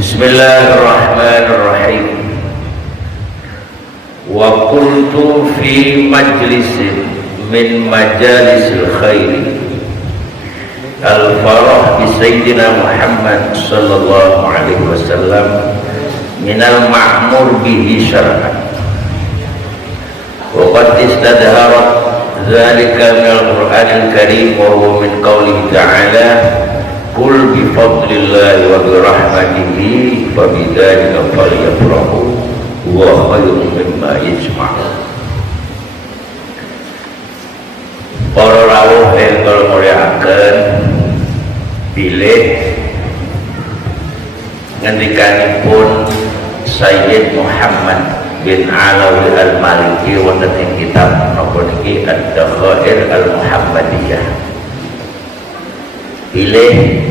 Bismillahirrahmanirrahim. Wa kuntu fi majlisin min majalisil khairi al-farah bi Sayyidina Muhammad sallallahu alaihi wasallam minal ma'mur bihi syar'an wa qad istadharat dzalika minal Qur'anil Karim wa huwa min qawlihi ta'ala qul bi fadlillahi wa bi rahmatihi fa bidzalika falyafrahu wa khairun mimma yajma'un. Para rawuh ingkang mulyakaken bilih ngendikanipun Sayyid Muhammad bin Alawi al-Maliki wonten ing kitab napa niki Ad-Dakhair al-Muhammadiyah. Bilih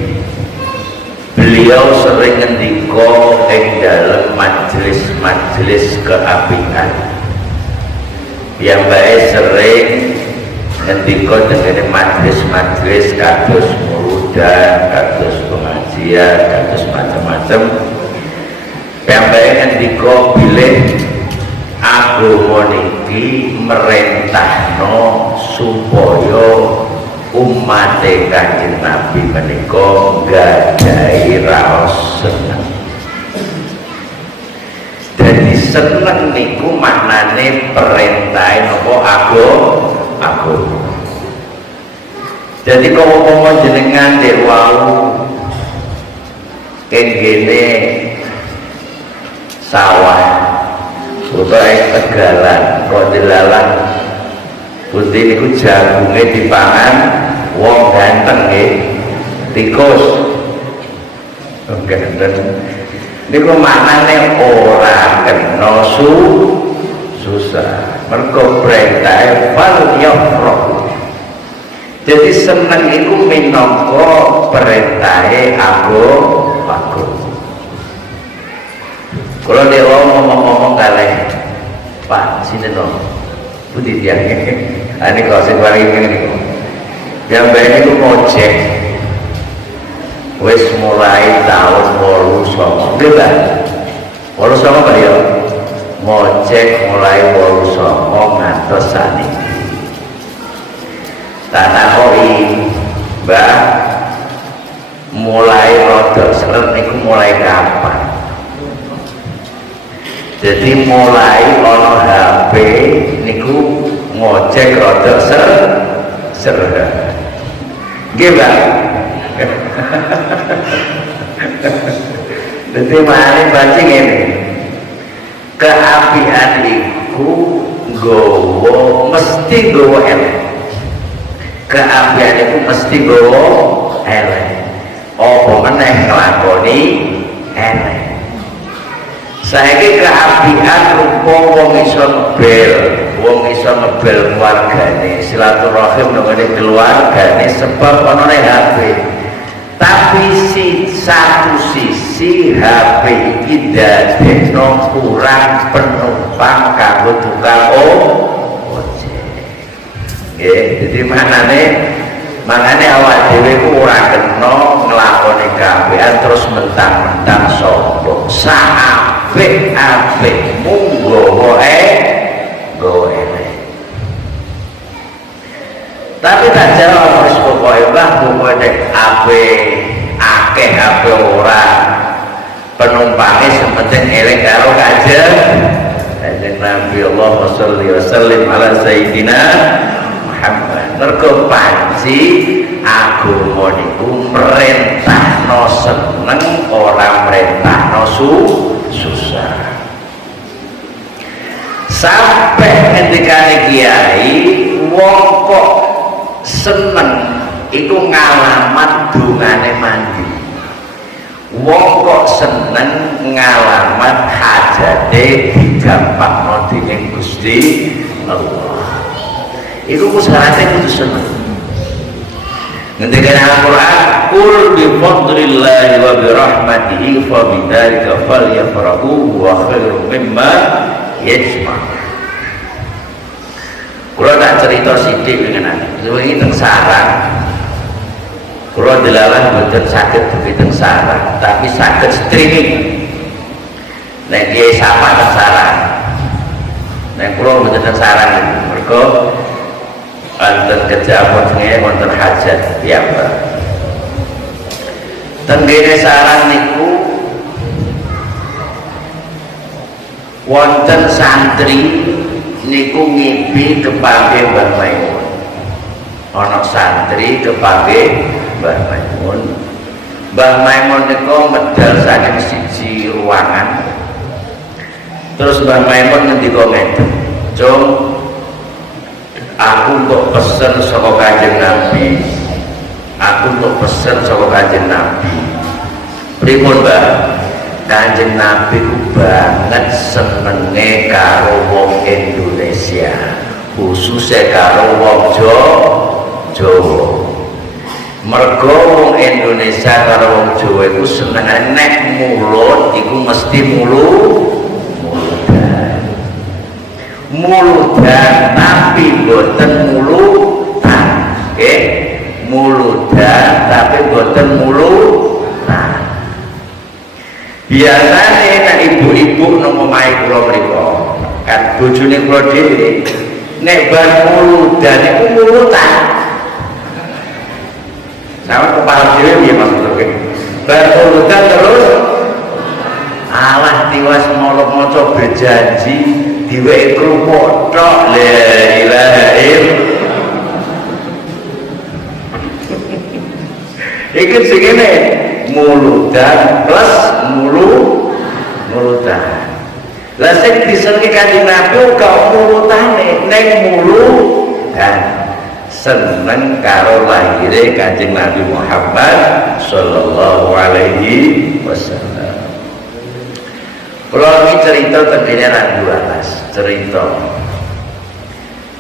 beliau sering ngendika ing dalam majelis-majelis keapian. Piyambake sering ngendika dengan majelis-majelis kados murudan, kados pengajian, kados macam-macam. Piyambake ngendika bilih agama niki merentahno supaya umat Kanjeng Nabi menika gadhahi raos seneng. Dadi seneng niku maknane perintah napa agama. Jadi kalau umpama jenengan dek wau kene sawah utawa tegalan kok dilalang putih niku jagunge dipangan wong ganteng nggih tikus ganteng niku maknane ora kena susah mergo perintah fal yafrah. Jadi seneng iku minangka perintahe agama. Kalau dia ngomong kalih Pak sini dong putih dia ini kalau saya barang ini yang baik itu ngojek wis mulai tahun 89 bebas 89 Pak ya ngojek mulai 89 ngantos saniki tak takoi Mbak mulai rodok seret niku mulai kapan? Jadi mulai ono HP niku ngojek rodok seret nggih Mbak. Dadi mane bacing ngene keapian iku nggawa mesti nggawa elek. Keapian itu mesti nggawa elek. Apa meneh nglakoni elek. Saiki keapian rupa wong iso ngebel keluargane, silaturahim nang keluargane sebab ana HP. Tapi satu sisi HP iki dadekno kurang penumpang kanggo tukang jadi maknane awak dhewe ku ora kena nglakoni keapian terus mentang-mentang sombong. Saapik-apikmu nggawa elek. Tapi tak jawab wis pokoke Mbah pokoke nek akeh ape ora penumpange sing penting elek karo Kanjeng Nabi Allahumma sholli wa sallim ala sayyidina Muhammad. Mergo panci agama niku merentahno seneng ora merentahno susah. Sampai ngendikane kiai wong kok seneng iku ngalamat dungane mandi. Wong kok seneng ngalamat hajate digampangno dening Gusti Allah. Iku syaratnya kudu seneng. Ngendikane Al-Qur'an, "Qul bi fadlillahi wa bi rahmatihi fa bidzalika falyafrahu wa khairum mimma yajma'un." Kula tak cerita sithik dengan ini teng sarang. Kula delalah boten saged dugi teng sarang, tapi saged streaming. Nek Kiai Sapa teng sarang. Nek kula boten teng sarang mergo wonten kejabut nggih wonten hajat piyambak. Teng kene sarang niku wonten santri niku ngipi kepanggih Mbah Maimun. Ana santri kepanggih Mbah Maimun. Mbah Maimun niku medal saking siji ruangan. Terus Mbah Maimun ngendika ngeten, "Cung, aku kok pesen saka Kanjeng Nabi. Aku kok pesen saka Kanjeng Nabi. Pripun, Mbah? Kanjeng Nabi ku banget senenge karo wong Indonesia, khususnya karo wong Jawa. Mergo wong Indonesia karo wong Jawa iku senengane nek mulut iku mesti muludan tapi boten mulutan. Nggih, muludan tapi boten mulutan. Biasane nek ibu-ibu nang omahe kula mriku, kan bojone kula dhewe nek bar muludan iku mulutan. Sama kepala dhewe piye maksudke? Bar muludan terus alah tiwas molok maca berjanji diweke krupuk tok. La ilaha illallah. Iki sing ngene muludan plus mulutan. Lah sing disenengi Kanjeng Nabi uga mulutane ning muludan seneng karo lahire Kanjeng Nabi Muhammad sallallahu alaihi wasallam. Kalau ini cerita terdiri dari 12 cerita.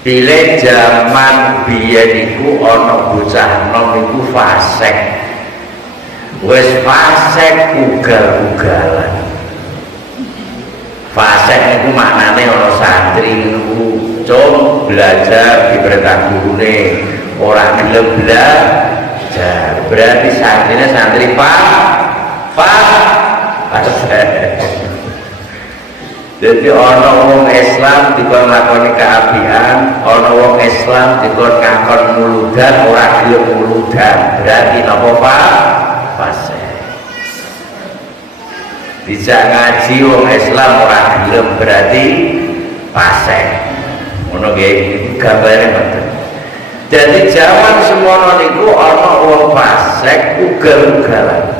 Bila zaman biyen iku ana bocah nom iku fasik. Wis fasik ugal-ugalan. Fasik niku maknane ana santri niku cung belajar diperintah gurune, ora gelem belajar. Berarti santrine santri Jadi ana wong Islam dikon lakoni keapian, ana wong Islam dikon ngakon muludan ora gelem muludan. Berarti napa Pak? Fase. Dijak ngaji wong Islam ora gelem berarti fase. Ngono nggih gambare ngoten. Jadi zaman semono niku ana wong fasik ugal-ugalan.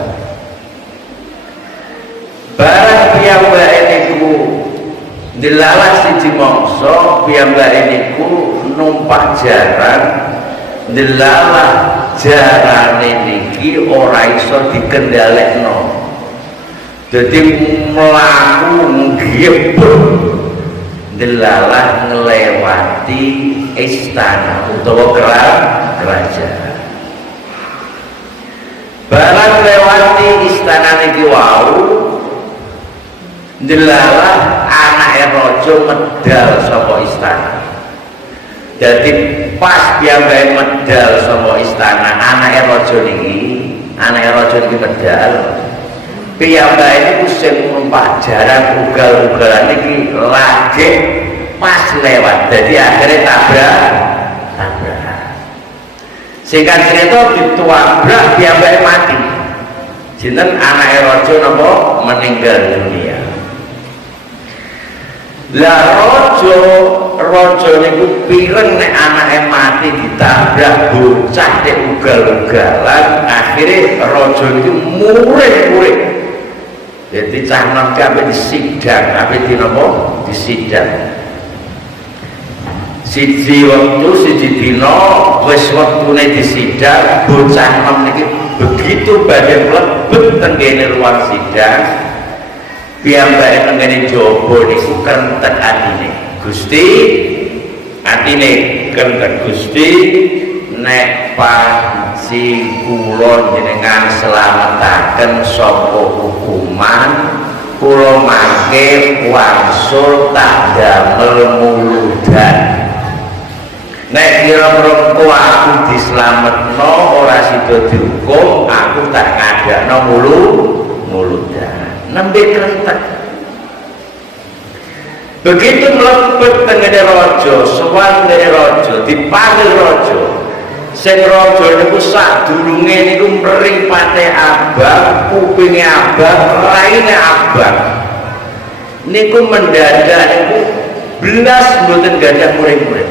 Barang piyambake niku dilalah siji mangsa, piyambake niku numpak jaran, dilalah jarane niki ora iso dikendhalekno. Dadi mlaku nggibet dilalah nglewati istana utawa kerajaan. Barang lewati istana niki wau dilalah anake raja medal saka istana. Jadi pas piyambake medal saka istana, anake raja niki medal. Piyambake niku sing numpak jaran ugal-ugalan niki lagi pas lewat. Jadi akhirnya tabrak. Singkat cerita ditabrak piyambake mati. Jinten anake raja napa meninggal dunia. Lah raja niku pireng nek anake mati ditabrak bocah nek ugal-ugalan, akhire raja niku murid. Jadi cah nom kabeh disidang, kabeh dinapa? Disidang. Siji waktu siji dina wis wektune disidang, bocah nom niki begitu badhe mlebet teng kene ruang sidang. Piyambake tengene jaba niku kentek atine. Gusti, atine kentek Gusti, nek panci kula jenengan slametaken saka hukuman, kula mangke wangsul tak damel muludan. nek kira-kira aku dislametno ora sida dihukum, aku tak ngadakno muludan nembe krentek. Begitu mlebet tengene raja, sowan tengene raja, dipanggil raja. Sing raja niku sadurunge niku mripate abang, kupinge abang, raine abang. Niku mendadak niku belas mboten gadah murid-murid.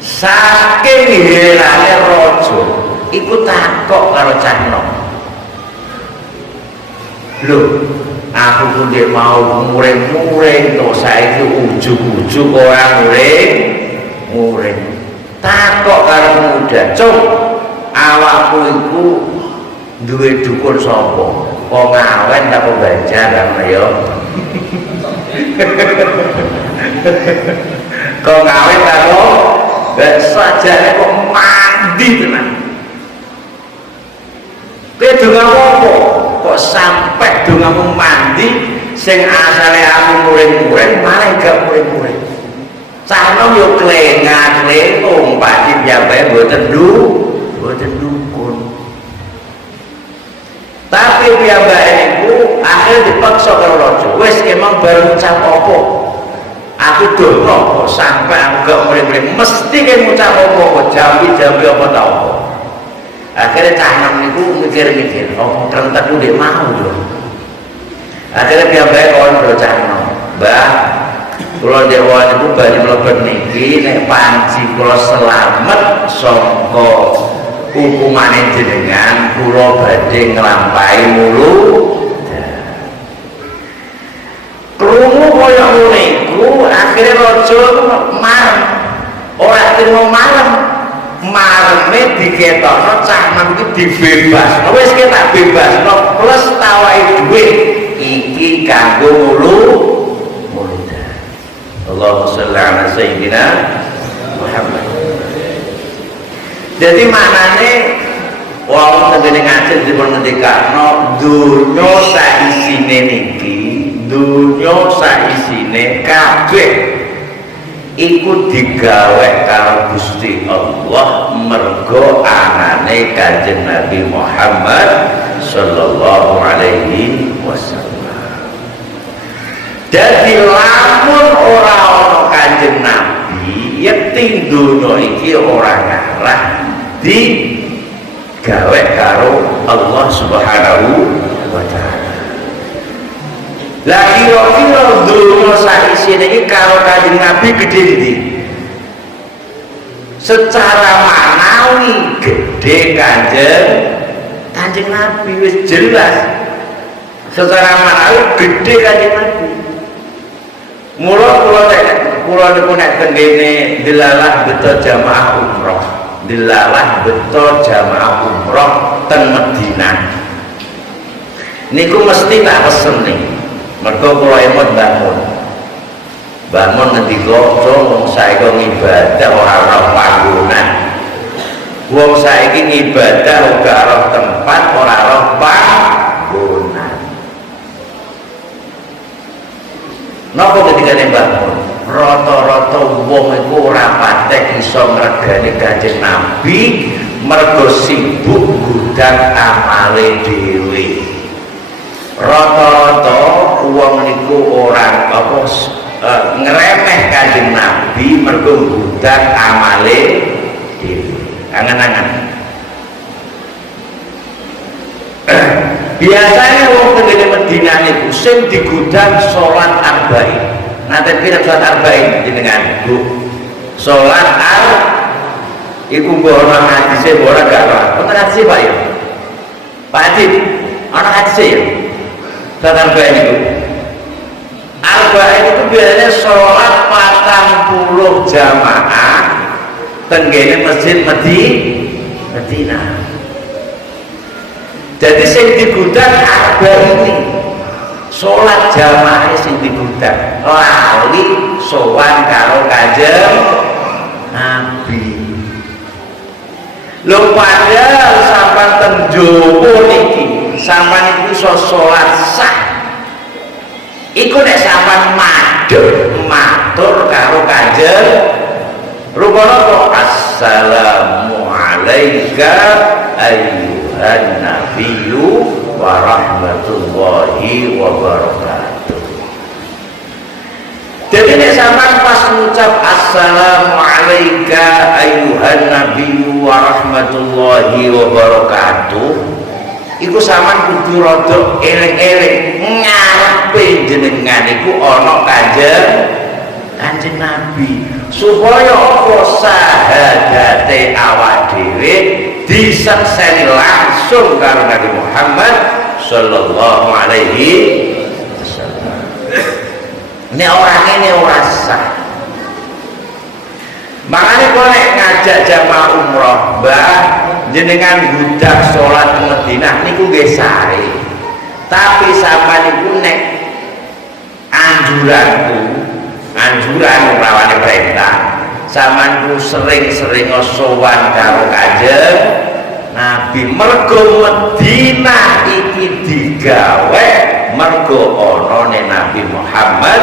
Saking herane raja, iku takok karo Cah Nom. Lho, aku pun dia mau muring-muring to saiki ujug-ujug ora muring. Takok karo pemuda, "Cung, awakmu iku duwe dukun sapa? Kok ngawen ta kok bajar kan ya?" Kok ngawen ta kok sajane kok mandi tenan. Kowe donga apa? Kok sampai dongamu mandi sing asale aku muring-muring malah gak muring-muring. Cah Nom yo klengak-klengong pasti piyambake mboten dukun. Tapi piyambake niku akhir dipaksa karo raja. Wis emang baru ngucap apa? Aku donga kok sampai aku gak muring-muring mesti ke ngucap apa kok jambi-jambi apa ta apa. Akhirnya Cah Nom niku mikir-mikir, oh krentek ku ndek mau lho. Akhirnya piyambake kandha Cah Nom, "Mbah, kula ndek wong niku bali mlebet niki nek panci kula selamat saka hukumane jenengan, kula badhe nglampahi mulu." Krungu kaya ngene iku, akhirnya raja marem. Ora trimo mareme diketokno Cah Nom iki dibebasno. Wis ketak bebasno plus tawahi dhuwit iki kanggo muludan. Allahumma sholli ala sayyidina Muhammad. Jadi maknane wong tengene ngaji dipun ngendikano donya saisine niki, donya saisine kabeh iku digawe karo Gusti Allah mergo anane Kanjeng Nabi Muhammad sallallahu alaihi wasallam. Dadi lamun ora ana Kanjeng Nabi, yekti donya iki ora ngarah digawe karo Allah Subhanahu wa taala. Lah kira-kira donya saisine iki karo Kanjeng Nabi gedhe ndi? Secara manawi gedhe Kanjeng Nabi wis jelas. Secara manawi gedhe Kanjeng Nabi. Mula kula niku nek tengene delalah beto jamaah umroh. Delalah beto jamaah umroh teng Madinah. Niku mesti tak pesen nih. Mergo kula emot bangun ngendika wong saiki ngibadah ora ana panggonan. Wong saiki ngibadah ora ana tempat, ora ana panggonan. Napa ketika bangun? Rata-rata wong iku ora patek iso ngregani Kanjeng Nabi mergo sibuk gudang amale dhewe. Rata-rata wong niku ora ngeremeh Kanjeng Nabi mergo gudang amale dhewe. Angan-angan. Biasanya wong tengene Madinah niku sing digudang salat arba'in. Nanti kira salat arba'in jenengan Bu. Salat iku mbok ana hadise mbok ora gak ora. Wonten hadise Pak ya? Pak Adib, ana hadise ya? Salat arba'in itu. Arba'in itu biasanya salat 40 jamaah tenggene masjid Madinah. Jadi sing digudang arba'in ini. Salat jamaah sing digudang lali sowan karo Kanjeng Nabi. Lho padahal sampean ten jowo niki sampean iku iso salat sah iku nek sampean matur karo Kanjeng rupane kok assalamu alayka ayyuhan nabiyyu wa rahmatullahi wa barakatuh. Jadi nek sampean pas ngucap assalamu alayka ayyuhan nabiyyu wa rahmatullahi wa barakatuh, iku sampean kudu rada eling-eling ngarepe jenengan iku ana Kanjeng Nabi, supaya apa sahadate awak dhewe disekseni langsung karo Nabi Muhammad sallallahu alaihi wasallam. Nek orang ini ora sah. Makanya kalau ngajak jamaah umroh, Mbah, jenengan budak sholat ke Madinah niku nggih sae. Tapi sampeyan niku nek anjuran rawane perintah, sampeyan ku sering-sering sowan karo Kanjeng Nabi, mergo Madinah iki digawe mergo ana Nabi Muhammad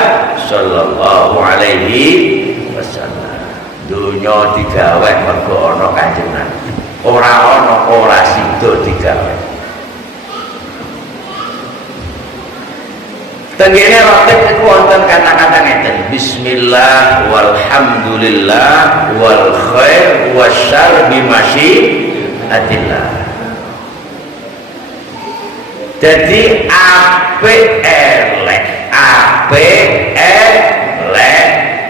sallallahu alaihi wasallam. Dunya digawe mergo ana Kanjeng Nabi, ora sida digawe. Tengene rotib iku wonten kata-kata ngeten, bismillah walhamdulillah wal khair wasyarr bimasyiatillah. Jadi apik elek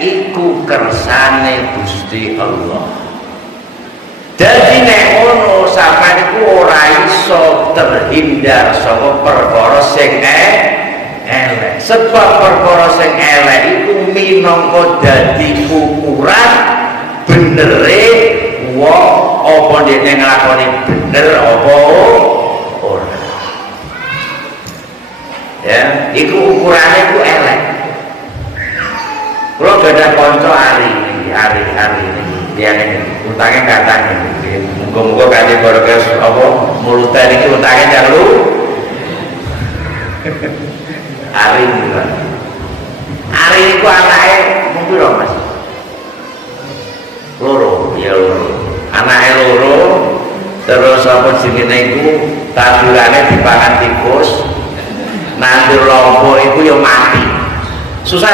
iku kersane Gusti Allah. Jadi nek ngono sampeyan iku ora iso terhindar saka perkara sing elek. Sebab perkara sing elek iku minangka dadi ukuran benere wong apa dene nglakoni bener apa ora. Ya, iku ukurane iku elek. Kalau beda konco hari ini dia ini utangnya katanya muka-muka kaji borokes apa mulutan ini utangnya jangan hari ini kan hari ini ku anaknya mungkin dong mas loro anaknya loro terus apa jenenge iku tandurannya dipangan tikus nanti lombok itu yang mati susah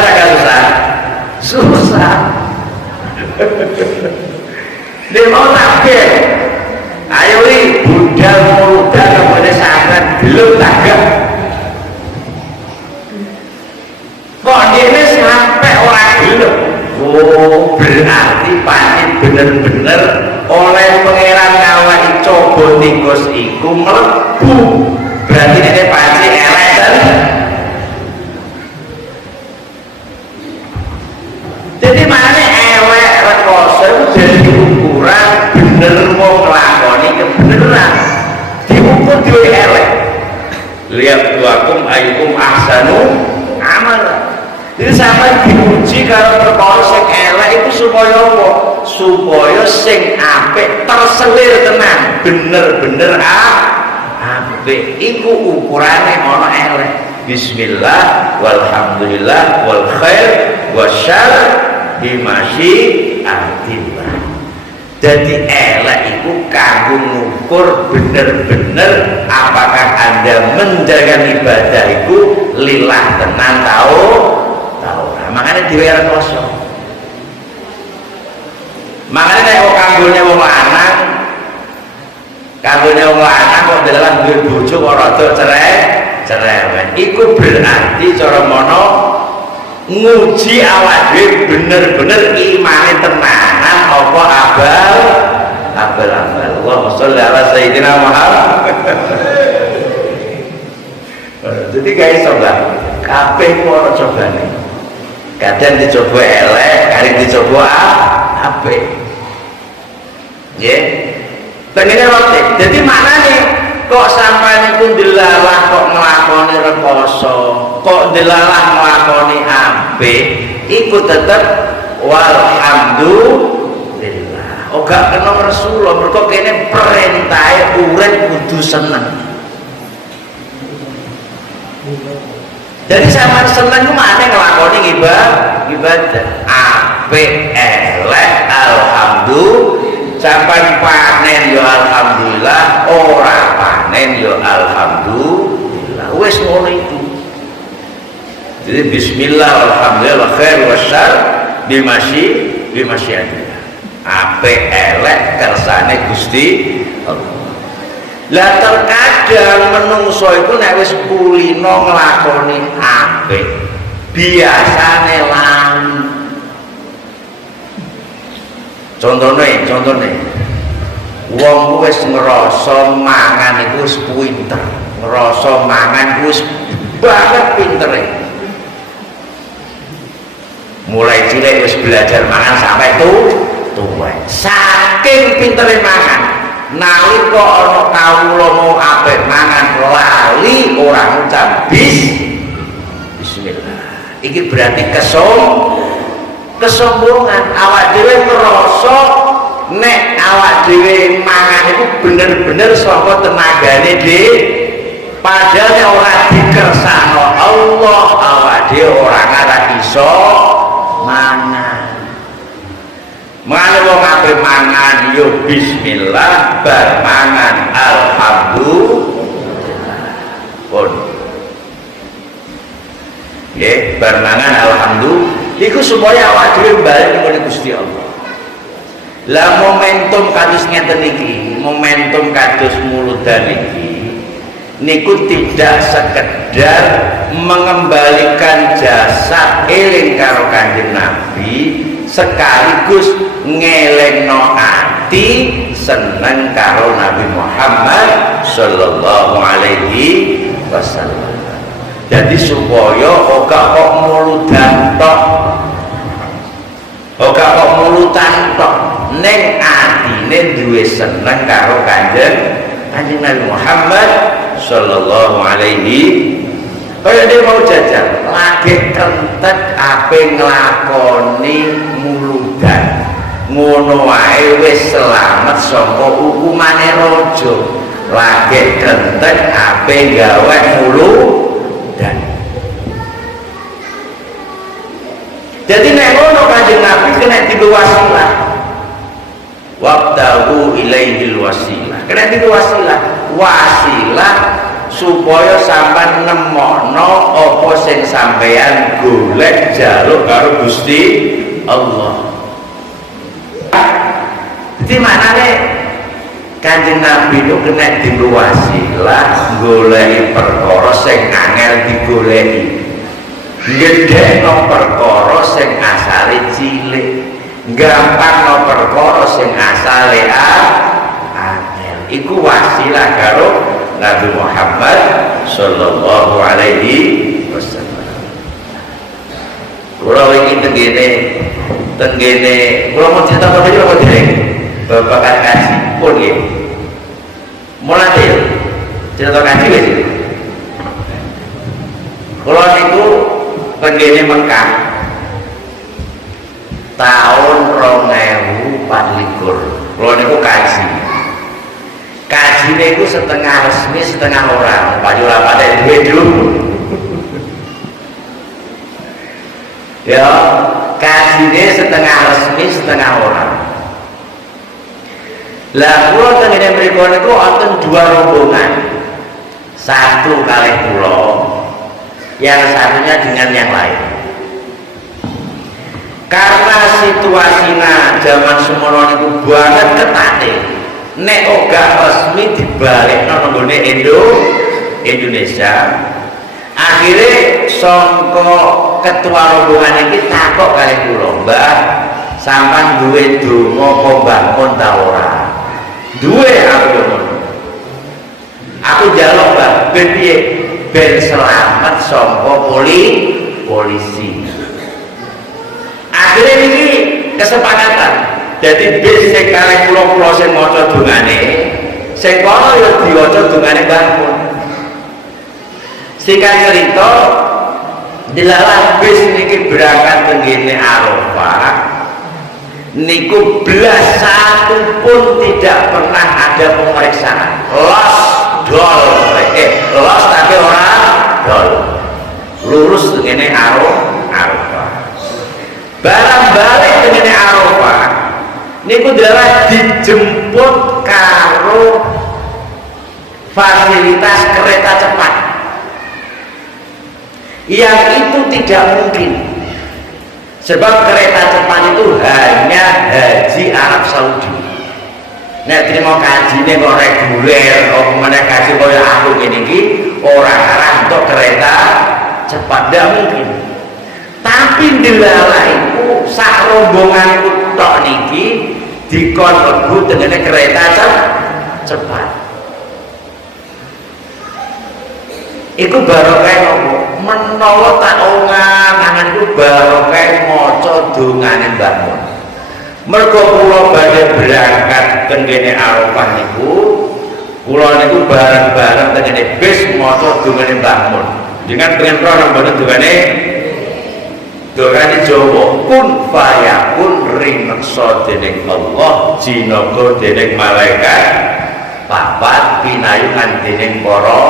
dia mau takbir ayo li budal muda kepada sangat belum tagak kok ini sampai orang belum berarti pasti bener-bener oleh pangeran ngawai coba tikus iku melebu berarti ini pasti elek. Jadi mana elek rekoso itu jadi ukuran bener mau ngelakoni kebeneran diukur dia elek. Lihat tuakum ayyukum ahsanu amal. Jadi sampai diuji kalau perkara sing elek itu supaya apa? Supaya sing apik terselir tenan bener-bener apik. Iku ukurane ana elek. Bismillah walhamdulillah wal khair wasyarr bimasyiatillah. Jadi elek itu kanggo ngukur bener-bener apakah Anda menjalankan ibadah itu lillah tenan tahu. Nah, makanya diweran kosong. Makanya nek kanggone wong lanang kok dalan duwe bojo kok rada cerewet. Iku berarti cara mono nguji awak dhewe bener-bener imane tenanan apa abal. Allahumma sholli ala sayyidina Muhammad. Jadi guys sobat, kabeh ku ora cobane. Kadang dicoba elek, kadang dicoba apik. Nggih. Tengene roti. Jadi maknane kok sampeyan iku delalah kok nglakoni rekoso, kok delalah nglakoni apik, iku tetep walhamdulillah. Oh gak kena Rasulullah, mergo kene perintahe urip kudu seneng. Jadi sampean seneng ku mane nglakoni ibadah apik elek alhamdulillah, sampean panen ya alhamdulillah, ora panen ya alhamdulillah, wis ngono iku. Jadi bismillah alhamdulillah khair wasyar bimasyiatillah, apik elek kersane Gusti Allah. Lah terkadang menungso iku nek wis kulino nglakoni apik biasane lali. Contone wong wis ngrasa mangan iku wis pinter, ngrasa mangan wis banget pintere. Mulai cilik wis belajar mangan sampai tuwa. Saking pintere mangan. Nalika ana kawula mau apik mangan lali ora ngucap bismillah. Iki berarti kesombongan. Awak dhewe ngrasa nek awak dhewe mangan iku bener-bener saka tenagane dhewe. Padahal ora dikersakno Allah, awak dhewe ora ngarah iso mangan. Mane wong ape mangan yo bismillah, bar mangan alhamdulillah. Pun. Nggih, bar mangan alhamdulillah iku supaya awak dhewe bali ning Gusti Allah. Lah momentum kados ngeten iki, momentum kados muludan iki niku tidak sekedar mengembalikan jasa eling karo Kanjeng Nabi, sekaligus ngelengno ati seneng karo Nabi Muhammad sallallahu alaihi wasallam. Jadi supaya ora kok muludan tok, ning atine duwe seneng karo Kanjeng Nabi Muhammad sallallahu alaihi. Kaya dia mau jajan lagi kentet ape nglakoni muludan, ngono wae wis selamat saka hukumane raja. Lagi kentet ape gawe muludan. Jadi nek ngono Kanjeng Nabi kena diluwasilah. Wabtahu ilaihil wasilah. Kena diluwasilah. Wasilah supaya sampean nemokno apa sing sampean golek jaluk karo Gusti Allah. Jadi maknane Kanjeng Nabi itu kena diluwasilah goleki perkara sing angel digoleki. Gedhekno perkara sing asale cilik, gampangno perkara sing asale angel. Iku wasilah karo Nabi Muhammad sallallahu alaihi wasallam. Kula iki tenggene kula mau cerita apa iki apa dhewe. Bapak kaji pun nggih. Mulai cerita kaji wis. Kula niku tenggene Mekah tahun 2024. Kula niku kaji. Kajine itu setengah resmi setengah orang, Pak Jura pada duit dulu. Ya, kajine setengah resmi setengah orang. Lah kula tengene mriku niku wonten dua rombongan. Satu kali pulau, yang satunya dengan yang lain. Karena situasinya zaman semono niku banget ketate. Nek ora resmi dibalikno nang nggone Indonesia. Akhirnya sangka ketua rombongan iki takok kali kula, "Mbah, sampean duwe donga apa bangun ta ora?" Duwe aku ngono. Aku njaluk, "Mbah, ben piye? Ben selamat sangka polisi." Akhirnya ini kesepakatan. Jadi bis sing kalih kula sing maca dongane, sing kono ya diwaca dongane bangun. Singkat cerita, dilalah bis niki berangkat tenggene Arafah. Niku belas satu pun tidak pernah ada pemeriksaan. Los tapi orang dol. lurus ngene Arafah. Barang balik ngene Arafah niku adalah dijemput karo fasilitas kereta cepat yang itu tidak mungkin, sebab kereta cepat itu hanya haji Arab Saudi. Nek terima kajine kok reguler, kok meneh kaji kaya aku ngene iki ora arah untuk kereta cepat, ndak mungkin. Tapi ndelala iku sak rombongan iku tok niki dikon mlebu tengene kereta cepat. Iku barokah nopo? Menawa tak ongan iku barokah maca dongane Mbah Mun. Mergo kula badhe berangkat teng kene Arafah niku, kula niku bareng-bareng teng kene bis maca dongane Mbah Mun. Dengan pengen rono mboten dongane Jawa, kun fayakun rimeksa dening Allah, jinaga dening malaikat, papat pinayungan dening para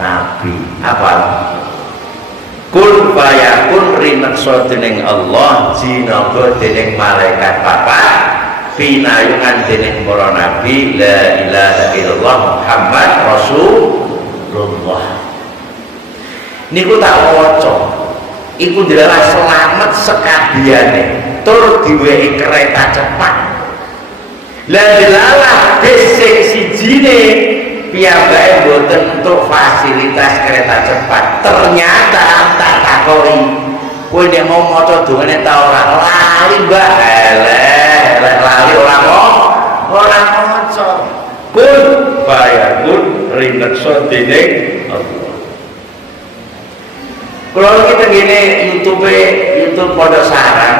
nabi. Apa? Kun fayakun rimeksa dening Allah, jinaga dening malaikat, papat pinayungan dening para nabi. La ilaha illallah Muhammad Rasulullah. Niku tak waca. Iku adalah selamat sekabiyane tur diwehi kereta cepat. Lah delalah besek sijine piyambake mboten entuk fasilitas kereta cepat. Ternyata tak takoki, kowe nek mau maca dongane ta ora lali, Mbak? Eleh lali ora maca. Kun fayakun rineksa dening Allah. Kalau kita gini YouTube Pondok Sarang,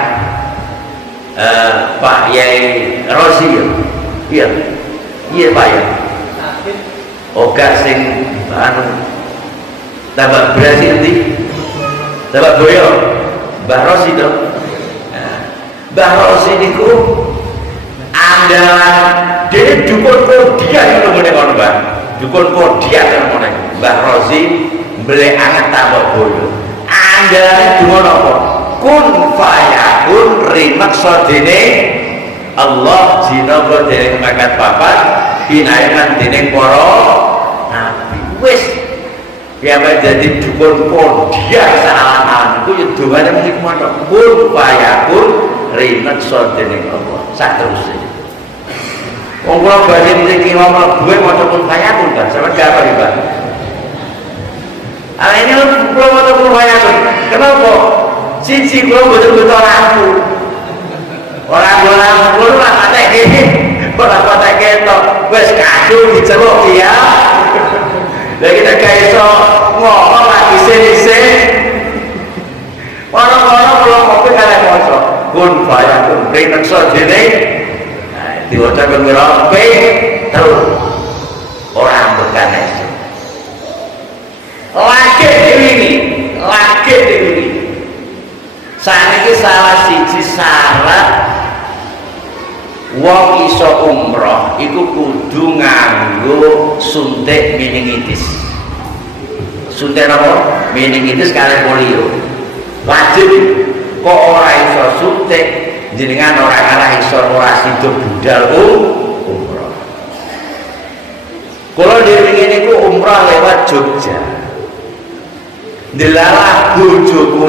Pak Yai Rozi, iya Pak ya. Oga sing anu tabak Brasil di tabak boyo, Mbah Rozi dong. Mbah Rozi niku andalan dia dukun kodian kalau mau ngono Mbah, dukun kodian kalau mau Mbah Rozi beli anget tabak boyo. Anda cuma apa? Kun fayakun rimeksa dening Allah, jinaga dening malaikat papat pinayungan dening para nabi. Wis piyambake dadi dukun kodian salaman iku ya dongane mesti kuwi kun fayakun rimeksa dening Allah. Saterusé wong kula badhe mriki ngomong gue maca kun fayakun kan sampe gak apa Pak. Ini belum ada perubahan. Kenapa? Siji belum betul-betul lampu. Orang belum lah patek ini, orang patek ketok. Wes kado diceluk dia. Dan kita kayak so ngomong lagi sini. Orang-orang belum kopi kalian ngosok. Kun fayakun rineksa dening. Diwaca berapa? Terus orang berkanes. Lagi dewi saniki salah siji syarat wong iso umroh iku kudu nganggo suntik meningitis. Suntik apa? Meningitis kalian polio wajib. Kok ora iso suntik jenengan ora kalah iso ora sido budal umroh. Kalau dewi niku umroh lewat Jogja. Delalah bojoku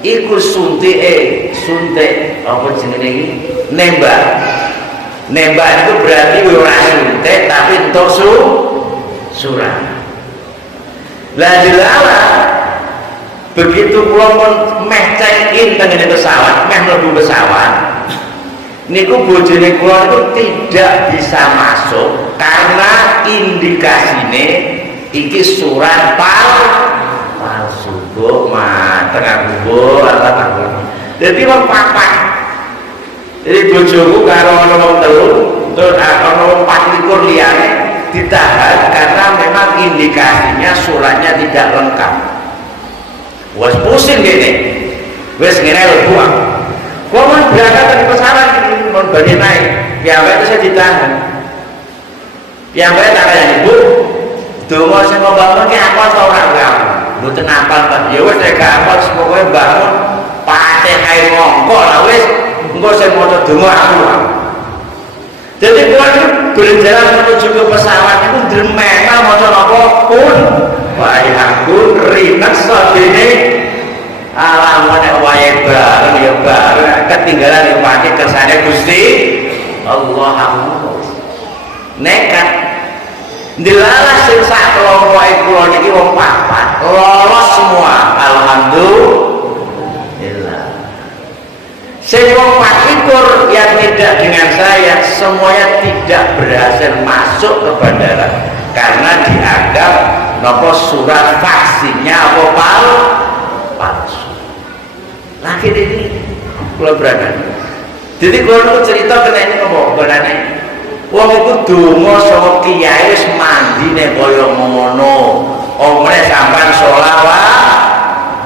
iku suntik apa jenenge iki nembak itu berarti ora suntik tapi entuk surat. Lah delalah begitu kula mon meh check in tengene pesawat, meh mlebu pesawat niku bojone kula itu tidak bisa masuk karena indikasine iki surat palsu. Bu, tengah kubur apa. Jadi wong papat. Jadi bojoku karo ana wong telu, terus ana wong 24 liyane ditahan karena memang indikasinya suratnya tidak lengkap. Wes pusing gini. Wes ngene lho buang. Kok mau berangkat dari pesawat ini mau badhe naik. Piyambake itu saya ditahan. Piyambake tak kaya ibu. Donga sing membangun ki apa ta ora ora. mboten apal Pak. Ya wis nek gak apal pokoke bangun Fatihah mongko lah wis engko sing maca donga aku. Jadi kula niku berjalan menuju ke pesawat itu dremel maca napa pun wae aku rinek sadene alamane wae bareng ya bareng ketinggalan yang pakai kersane Gusti Allah. Aku nekat dilalah sing sak kelompoke kula niki wong papat lolos semua alhamdulillah. Sing wong 24 yang tidak dengan saya semuanya tidak berhasil masuk ke bandara karena dianggap nopo surat vaksinnya apa palsu. Lagi ini kula berani. Jadi kalau cerita kena ini ngomong berani. Wong itu donga saka kiai wis mandine kaya ngono. Omre sampean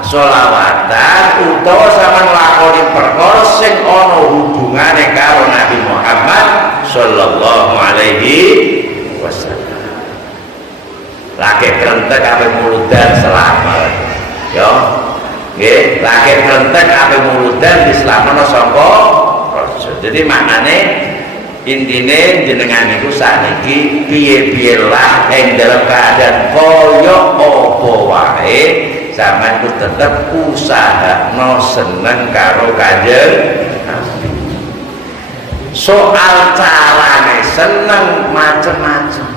sholawatan utawa sampean lakoni perkara sing ana hubungane karo Nabi Muhammad sallallahu alaihi wasallam. Lagi krentek ape muludan selamat. Yo. Nggih, lagi krentek ape muludan dislametno saka raja. Jadi maknane intine jenengan niku sakniki piye-piye lah ing dalam keadaan kaya apa wae sampeyan ku tetep usahakno seneng karo Kanjeng Nabi. Soal carane seneng macem-macem.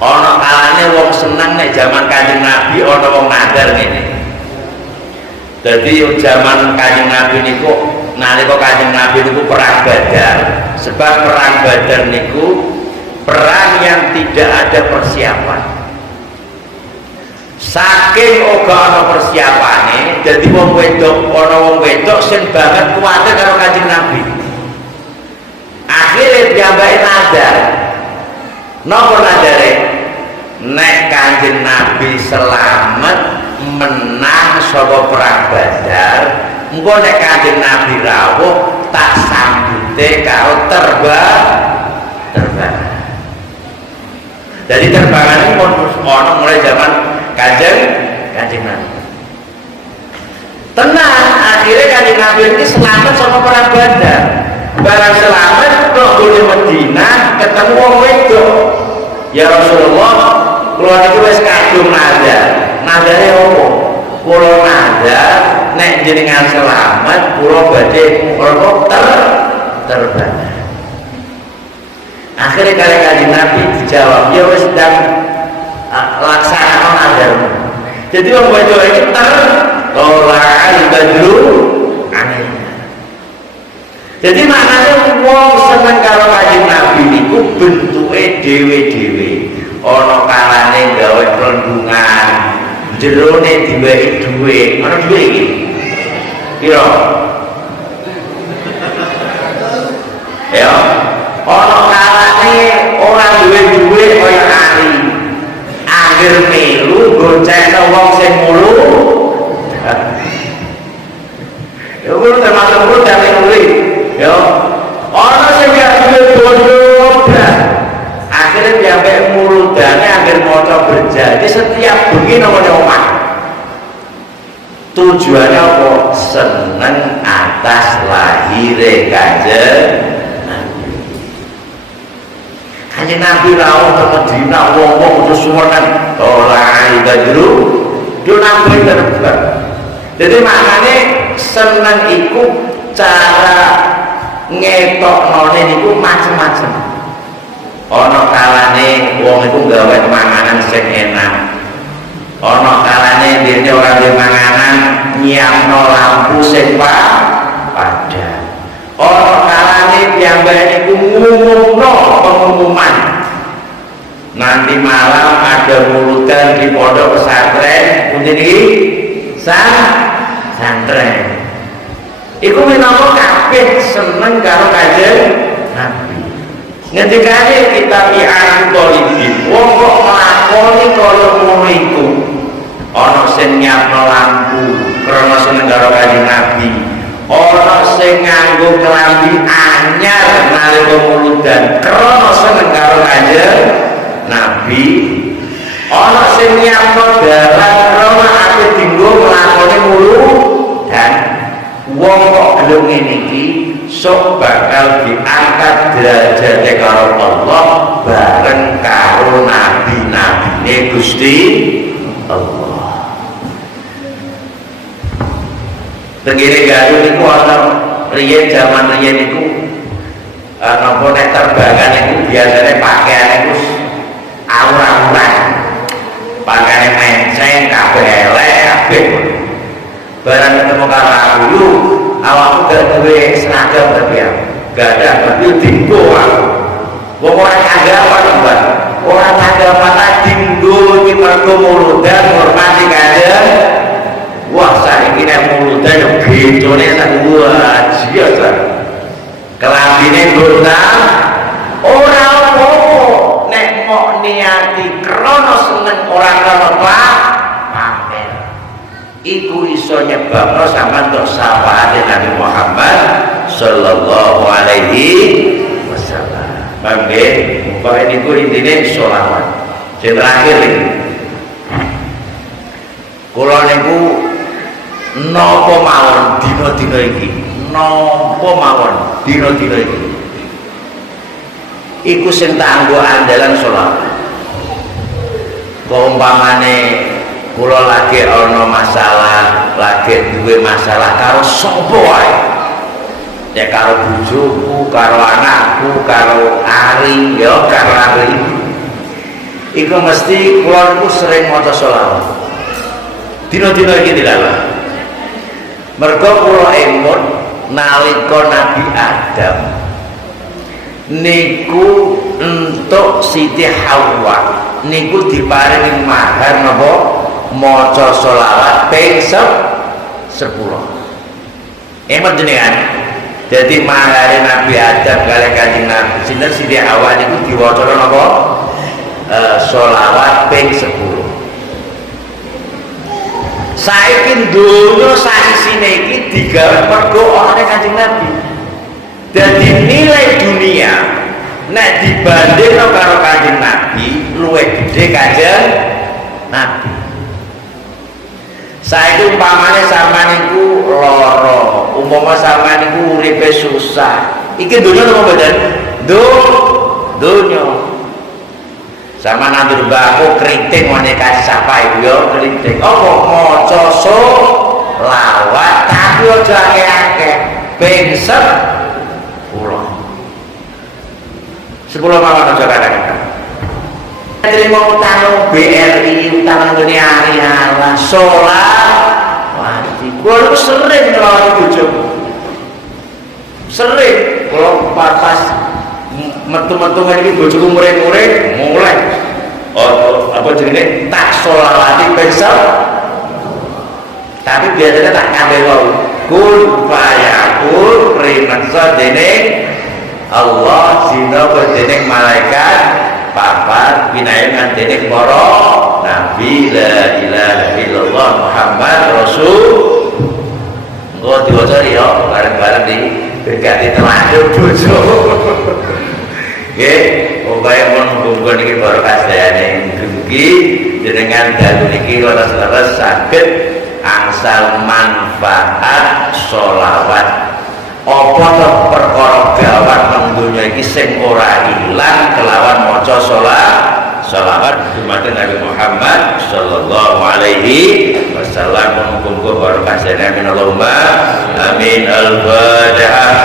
Ana kalane wong seneng nek jaman Kanjeng Nabi ana wong nadar ngene. Dadi jaman Kanjeng Nabi niku nalika Kanjeng Nabi niku perang Badar. Sebab perang Badar niku perang yang tidak ada persiapan. Saking uga ana persiapane, dadi wong wedok ana wong wedok sing banget kuwatir karo Kanjeng Nabi. Akhire piyambake nadar. Napa nadare? Nek Kanjeng Nabi selamat menang saka perang Badar, engko nek Kanjeng Nabi rawuh tak sambute karo terbang. Jadi terbangan ini ono mulai zaman Kanjeng Nabi. Tenang, akhirnya Kanjeng Nabi ini selamat sama perang Badar. Barang selamat kok di Madinah ketemu wong wedok. Ya Rasulullah, kula niki wis kadung nadar. Nadare opo? Kula nadar nek jenengan selamat kula badhe terbang. Akhirnya kali Kanjeng Nabi dijawab, ya wis sedang laksanakan nadarmu. Jadi wong wedok iki tertolak badru aneh. Jadi maknanya wong seneng karo Kanjeng Nabi niku bentuke dhewe-dhewe. Ana kalane gawe rendungan, jerone diwehi dhuwit. Ana dhuwit iki. Piro? Ya. Ana kalane ora duwe dhuwit kaya ali. Angger melu goncengno wong sing mulu. Ya kuwi termasuk kuwi dari kuwi. Ya. Ana sing gak duwe bondo blas. Akhirnya diambil muludane akhir maca berjanji setiap bengi nang omah. Tujuannya apa? Seneng atas lahire Kanjeng Nabi. Kanjeng Nabi rawuh ke Madinah wong-wong terus suwenan oleh gajru do nampi terbang. Jadi maknane seneng iku cara ngetoknone niku macem-macem. Ana kalane wong iku gawe manganan sing enak. Ana kalane dene ora duwe manganan nyiapno lampu sing padhang. Ana kalane piyambake iku ngumumno pengumuman. Nanti malam ada mulutan di pondok pesantren, pundi niki? Santren. Iku minangka kabeh seneng karo Kanjeng Nabi. Ngendikane kita pi'an tolibin wong kok nglakoni kaya ngono iku ana sing nyiapno lampu krana seneng karo Kanjeng Nabi, ana sing nganggo klambi anyar nalika muludan krana seneng karo Kanjeng Nabi, ana sing nyampe dalan rono ate dinggo nglakoni mulu dan wong kok gelem ngene iki sok bakal diangkat derajate karo Allah bareng karo nabi-nabine Gusti Allah. Tengene Garut niku ana riyen jaman riyen niku napa nek terbangan niku biasane pakaian niku awur-awuran. Pakaiane menceng kabeh elek kabeh. Barang ketemu karo aku yo awakku gak duwe seragam tapi ya gak ada tapi dinggo aku. Wong ora kagak Mbak. Ora kagak mata dinggo iki mergo muludan hormati kadang. Wah saiki nek muludan yo becone sak wajib ya. Kelambine ndonang ora apa nek mok niati krana seneng ora krana pamer. Iku iso nyebabno sampean untuk syafaat Nabi Muhammad sallallahu alaihi wasallam. Paham nggih? Pokoke niku intine selawat. Sing terakhir iki. Kula niku napa mawon dina-dina iki, napa mawon dina-dina iki. Iku sing tak anggo andalan selawat. Umpamane kula lagi ana masalah, lagi duwe masalah karo sapa wae. Ya karo bojoku, karo anakku, karo Ari, ya karo Ari. Iku mesti kula niku sering maca selawat. Dina-dina iki dilawat. Mergo kula emut nalika Nabi Adam niku entuk Siti Hawa niku diparingi mahar napa maca selawat ping 10. Emot jenengan. Jadi mahar Nabi Adam kali Kanjeng Nabi sinten Siti Hawa niku diwaca napa selawat ping 10. Saiki donya saisine iki digawe mergo ana Kanjeng Nabi. Jadi nilai dunia nek dibandingno karo Kanjeng Nabi luwih gede Kanjeng Nabi. Saiki umpamane sampean niku lara, umpama sampean niku uripe susah. Iki donya napa mboten? Donya. Sama nandur bako keriting wane kasih sapa iku ya keriting. Apa maca selawat tapi aja akeh-akeh. Ping 10. 10 mawon aja kadang-kadang. Terima utang BRI, utang ngene ari-ara, selawat. Kulo sering ngelawati bojoku. Sering kula pas metu-metu ngene iki bojoku muring-muring mulai apa jenenge tak selawati pensel. Tapi biasanya tak kabeh wae. Kun fayakun rimangsa dening Allah zina dening malaikat papat pinaengan dening para nabi la ilaha illallah Muhammad Rasul. Engko diwaca ya bareng-bareng di dekati teladan bojo. Nggih, pokoke muga-muga niki barokah sedayane mugi jenengan dalu niki leres-leres saged angsal manfaat sholawat. Apa to perkara gawat nang donya iki sing ora ilang kelawan maca sholawat dumateng Nabi Muhammad sallallahu alaihi wasallam. Muga-muga barokah sedaya. Amin Allahumma amin. Al-Fatihah.